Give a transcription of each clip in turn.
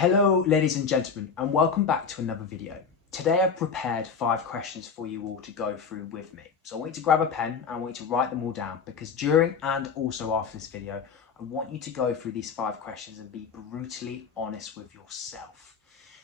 Hello ladies and gentlemen, and welcome back to another video. Today I've prepared 5 questions for you all to go through with me. So I want you to grab a pen and I want you to write them all down, because during and also after this video I want you to go through these 5 questions and be brutally honest with yourself.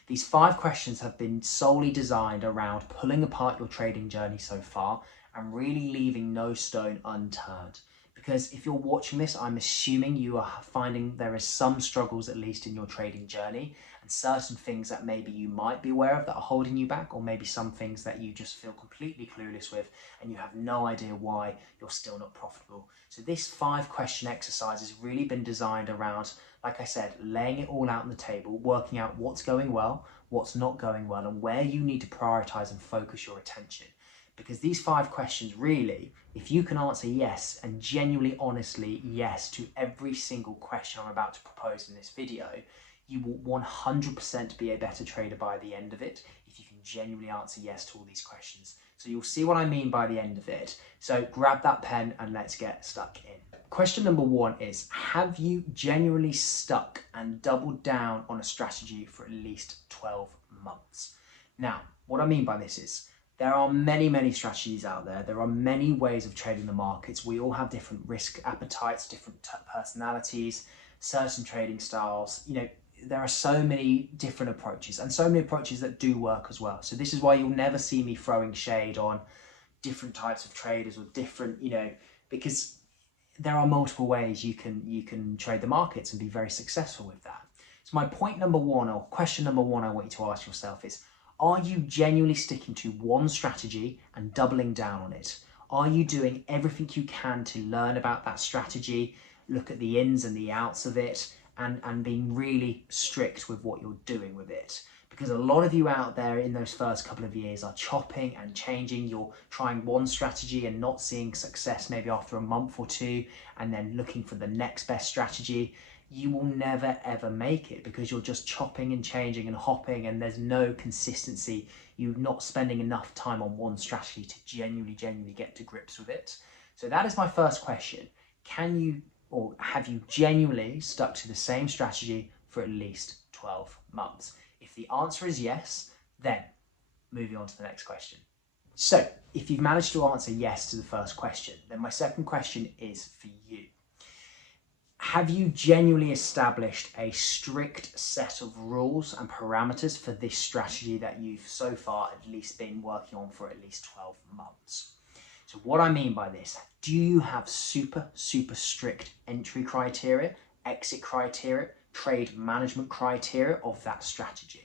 These 5 questions have been solely designed around pulling apart your trading journey so far and really leaving no stone unturned. Because if you're watching this, I'm assuming you are finding there is some struggles, at least in your trading journey, and certain things that maybe you might be aware of that are holding you back, or maybe some things that you just feel completely clueless with and you have no idea why you're still not profitable. So this 5 question exercise has really been designed around, like I said, laying it all out on the table, working out what's going well, what's not going well, and where you need to prioritize and focus your attention. Because these 5 questions really, if you can answer yes and genuinely, honestly yes to every single question I'm about to propose in this video, you will 100% be a better trader by the end of it if you can genuinely answer yes to all these questions. So you'll see what I mean by the end of it. So grab that pen and let's get stuck in. Question number 1 is, have you genuinely stuck and doubled down on a strategy for at least 12 months? Now, what I mean by this is, there are many strategies out there. There are many ways of trading the markets. We all have different risk appetites, different personalities, certain trading styles. You know, there are so many different approaches and so many approaches that do work as well. So this is why you'll never see me throwing shade on different types of traders or different, because there are multiple ways you can trade the markets and be very successful with that. So my point number 1, or question number 1, I want you to ask yourself is, are you genuinely sticking to one strategy and doubling down on it? Are you doing everything you can to learn about that strategy, look at the ins and the outs of it, and being really strict with what you're doing with it? Because a lot of you out there in those first couple of years are chopping and changing. You're trying one strategy and not seeing success maybe after a month or 2, and then looking for the next best strategy. You will never ever make it, because you're just chopping and changing and hopping, and there's no consistency. You're not spending enough time on one strategy to genuinely get to grips with it. So that is my first question. Can you, or have you genuinely stuck to the same strategy for at least 12 months? If the answer is yes, then moving on to the next question. So if you've managed to answer yes to the first question, then my second question is for you. Have you genuinely established a strict set of rules and parameters for this strategy that you've so far at least been working on for at least 12 months? So what I mean by this, do you have super strict entry criteria, exit criteria, trade management criteria of that strategy?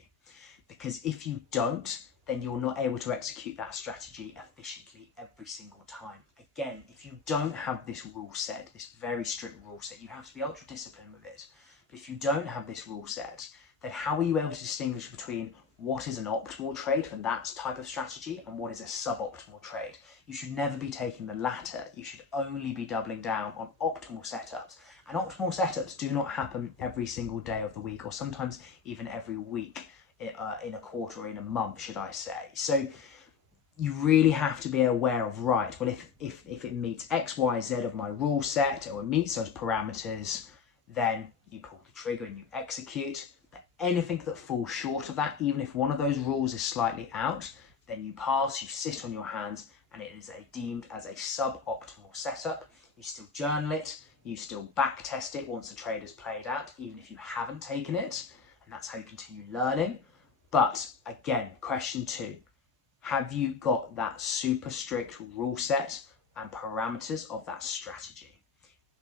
Because if you don't, then you're not able to execute that strategy efficiently every single time. Again, if you don't have this rule set, this very strict rule set, you have to be ultra disciplined with it. But if you don't have this rule set, then how are you able to distinguish between what is an optimal trade for that type of strategy and what is a suboptimal trade? You should never be taking the latter. You should only be doubling down on optimal setups. And optimal setups do not happen every single day of the week, or sometimes even every week. In a quarter or in a month, should I say. So you really have to be aware of, right, well, if it meets X, Y, Z of my rule set, or it meets those parameters, then you pull the trigger and you execute. But anything that falls short of that, even if one of those rules is slightly out, then you pass, you sit on your hands, and it is deemed as a suboptimal setup. You still journal it, you still back test it once the trade is played out, even if you haven't taken it, and that's how you continue learning. But again, question 2, have you got that super strict rule set and parameters of that strategy?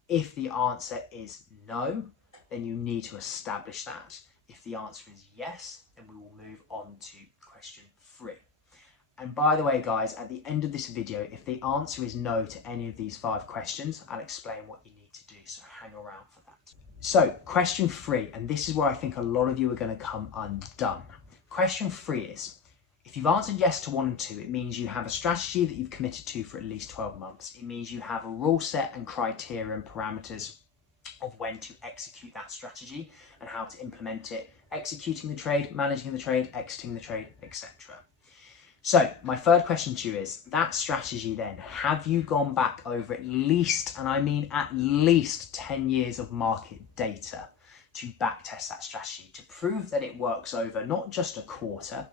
If the answer is no, then you need to establish that. If the answer is yes, then we will move on to question 3. And by the way, guys, at the end of this video, if the answer is no to any of these 5 questions, I'll explain what you need to do, so hang around for that. So question 3, and this is where I think a lot of you are going to come undone. Question 3 is, if you've answered yes to 1 and 2, it means you have a strategy that you've committed to for at least 12 months. It means you have a rule set and criteria and parameters of when to execute that strategy and how to implement it, executing the trade, managing the trade, exiting the trade, etc. So my third question to you is, that strategy then, have you gone back over at least, and I mean at least 10 years of market data to backtest that strategy, to prove that it works over not just a quarter,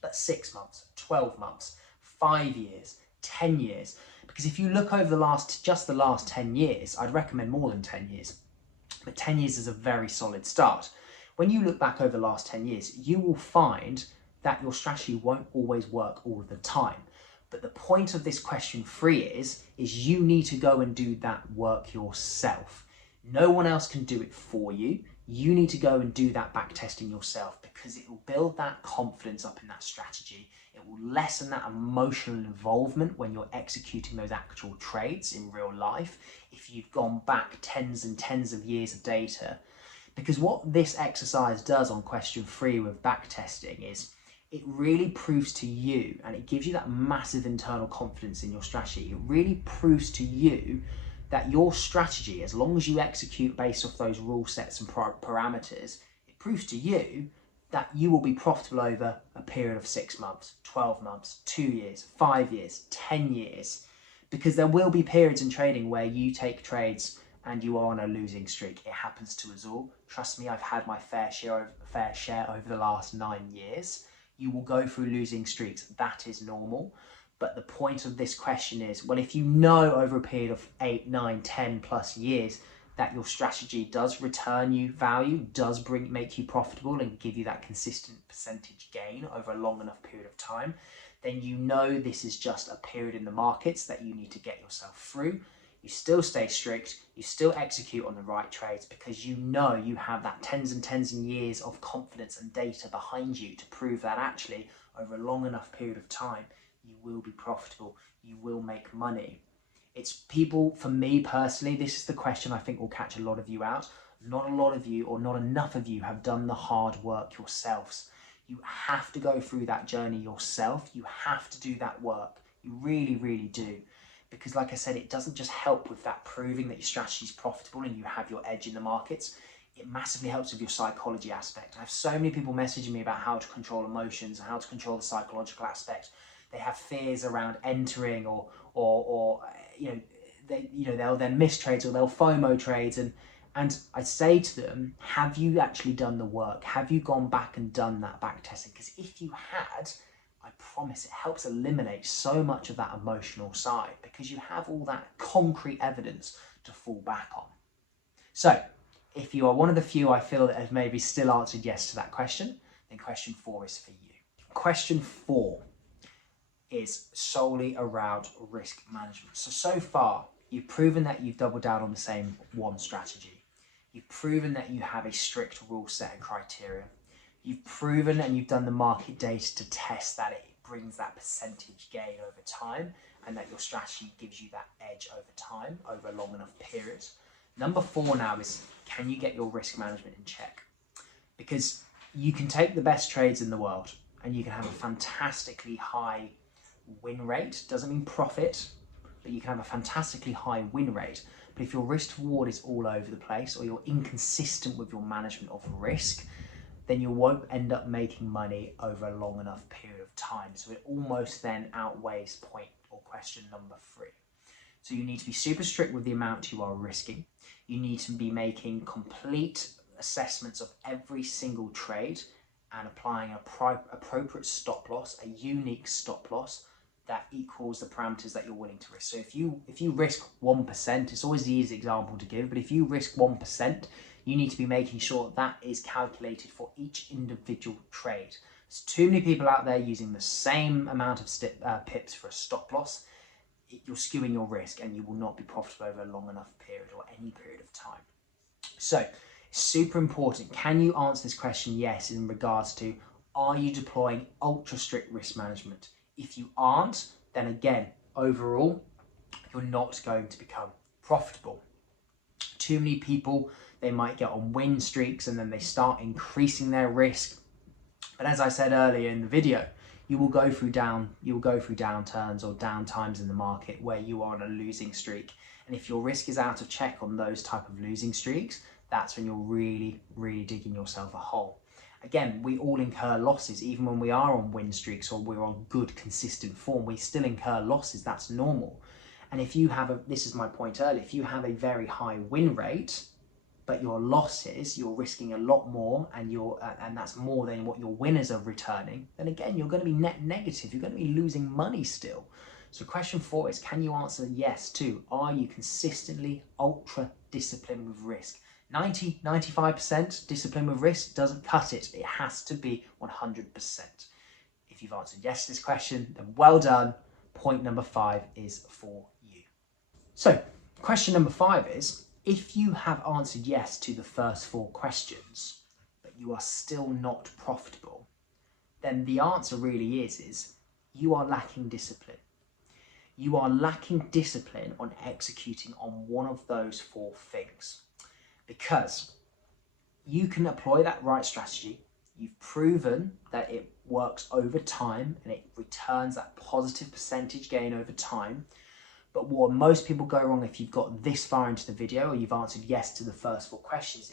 but 6 months, 12 months, 5 years, 10 years. Because if you look over just the last 10 years, I'd recommend more than 10 years, but 10 years is a very solid start. When you look back over the last 10 years, you will find that your strategy won't always work all the time. But the point of this question 3 is you need to go and do that work yourself. No one else can do it for you. You need to go and do that back testing yourself, because it will build that confidence up in that strategy. It will lessen that emotional involvement when you're executing those actual trades in real life, if you've gone back tens and tens of years of data. Because what this exercise does on question 3 with back testing is it really proves to you, and it gives you that massive internal confidence in your strategy. It really proves to you that your strategy, as long as you execute based off those rule sets and parameters, it proves to you that you will be profitable over a period of 6 months, 12 months, 2 years, 5 years, 10 years. Because there will be periods in trading where you take trades and you are on a losing streak. It happens to us all. Trust me, I've had my fair share over the last 9 years. You will go through losing streaks. That is normal. But the point of this question is, well, if you know over a period of 8, 9, 10 plus years that your strategy does return you value, does make you profitable and give you that consistent percentage gain over a long enough period of time, then you know this is just a period in the markets that you need to get yourself through. You still stay strict, you still execute on the right trades, because you know you have that tens and tens and years of confidence and data behind you to prove that actually over a long enough period of time, you will be profitable, you will make money. It's people, for me personally, this is the question I think will catch a lot of you out. Not a lot of you, or not enough of you, have done the hard work yourselves. You have to go through that journey yourself. You have to do that work. You really, really do. Because like I said, it doesn't just help with that proving that your strategy is profitable and you have your edge in the markets. It massively helps with your psychology aspect. I have so many people messaging me about how to control emotions and how to control the psychological aspect. They have fears around entering, or they'll then miss trades, or they'll FOMO trades, and I say to them, have you actually done the work? Have you gone back and done that back testing? Because if you had, I promise it helps eliminate so much of that emotional side, because you have all that concrete evidence to fall back on. So if you are one of the few I feel that have maybe still answered yes to that question, then question 4 is for you. Question 4 is solely around risk management. So far, you've proven that you've doubled down on the same one strategy. You've proven that you have a strict rule set and criteria. You've proven and you've done the market data to test that it brings that percentage gain over time, and that your strategy gives you that edge over time, over a long enough period. Number 4 now is, can you get your risk management in check? Because you can take the best trades in the world and you can have a fantastically high win rate. Doesn't mean profit, but you can have a fantastically high win rate. But if your risk to reward is all over the place, or you're inconsistent with your management of risk, then you won't end up making money over a long enough period of time. So it almost then outweighs point or question number 3. So you need to be super strict with the amount you are risking. You need to be making complete assessments of every single trade and applying an appropriate stop loss, a unique stop loss that equals the parameters that you're willing to risk. So if you risk 1%, it's always the easy example to give, but if you risk 1%, you need to be making sure that is calculated for each individual trade. There's too many people out there using the same amount of pips for a stop loss. You're skewing your risk and you will not be profitable over a long enough period, or any period of time. So super important. Can you answer this question yes in regards to, are you deploying ultra strict risk management? If you aren't, then again, overall, you're not going to become profitable. Too many people, they might get on win streaks and then they start increasing their risk. But as I said earlier in the video, you will go through downturns or down times in the market where you are on a losing streak. And if your risk is out of check on those type of losing streaks, that's when you're really, really digging yourself a hole. Again, we all incur losses, even when we are on win streaks or we're on good, consistent form, we still incur losses. That's normal. And if you have this is my point earlier, if you have a very high win rate, but your losses, you're risking a lot more, and that's more than what your winners are returning, then again, you're going to be net negative. You're going to be losing money still. So question 4 is, can you answer yes to, are you consistently ultra disciplined with risk? 95% discipline with risk doesn't cut it. It has to be 100%. If you've answered yes to this question, then well done. Point number 5 is for you. So question number 5 is, if you have answered yes to the first 4 questions, but you are still not profitable, then the answer really is you are lacking discipline. You are lacking discipline on executing on one of those 4 things, because you can employ that right strategy. You've proven that it works over time and it returns that positive percentage gain over time. But what most people go wrong if you've got this far into the video, or you've answered yes to the first 4 questions,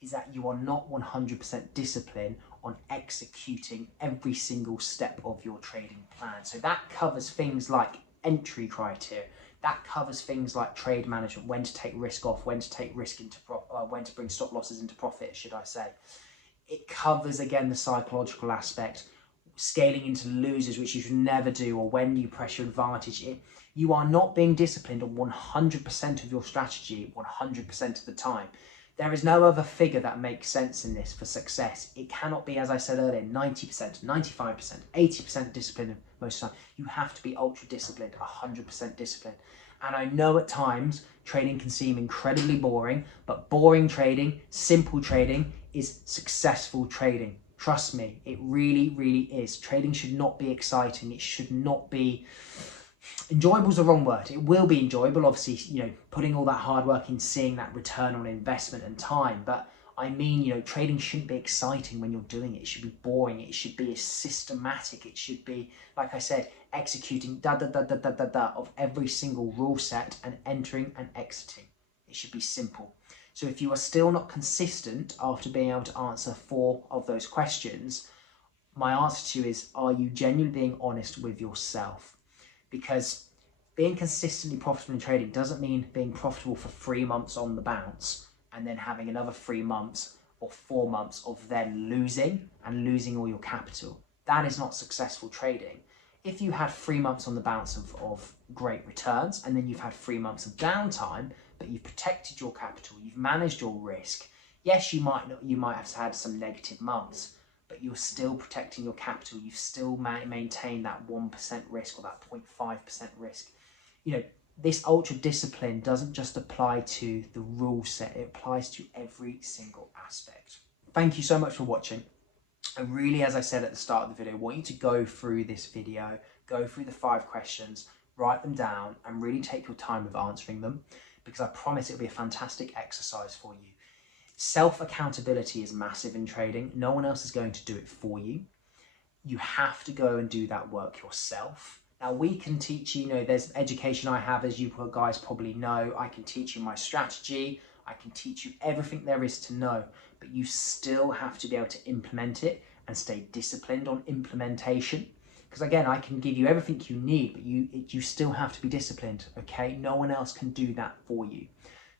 is that you are not 100% disciplined on executing every single step of your trading plan. So that covers things like entry criteria. That covers things like trade management, when to take risk off, when to take risk into when to bring stop losses into profit, should I say. It covers, again, the psychological aspect, scaling into losers, which you should never do, or when you press your advantage. You are not being disciplined on 100% of your strategy 100% of the time. There is no other figure that makes sense in this for success. It cannot be, as I said earlier, 90%, 95%, 80% disciplined most of the time. You have to be ultra disciplined, 100% disciplined. And I know at times trading can seem incredibly boring, but boring trading, simple trading is successful trading. Trust me, it really, really is. Trading should not be exciting. It should not be... Enjoyable is the wrong word. It will be enjoyable, obviously, putting all that hard work in, seeing that return on investment and time. But I mean, trading shouldn't be exciting when you're doing it. It should be boring. It should be systematic. It should be, like I said, executing of every single rule set and entering and exiting. It should be simple. So if you are still not consistent after being able to answer 4 of those questions, my answer to you is, are you genuinely being honest with yourself? Because being consistently profitable in trading doesn't mean being profitable for 3 months on the bounce and then having another 3 months or 4 months of then losing all your capital. That is not successful trading. If you had 3 months on the bounce of great returns, and then you've had 3 months of downtime, but you've protected your capital, you've managed your risk. Yes, you might have had some negative months, but you're still protecting your capital. You've still maintained that 1% risk or that 0.5% risk. This ultra discipline doesn't just apply to the rule set, it applies to every single aspect. Thank you so much for watching. I really, as I said at the start of the video, want you to go through this video, go through the 5 questions, write them down, and really take your time with answering them, because I promise it'll be a fantastic exercise for you. Self-accountability is massive in trading. No one else is going to do it for you. You have to go and do that work yourself. Now, we can teach you, there's education I have, as you guys probably know. I can teach you my strategy. I can teach you everything there is to know, but you still have to be able to implement it and stay disciplined on implementation. Because again, I can give you everything you need, but you still have to be disciplined, okay? No one else can do that for you.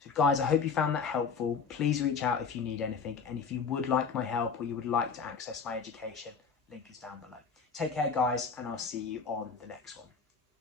So guys, I hope you found that helpful. Please reach out if you need anything. And if you would like my help or you would like to access my education, link is down below. Take care, guys, and I'll see you on the next one.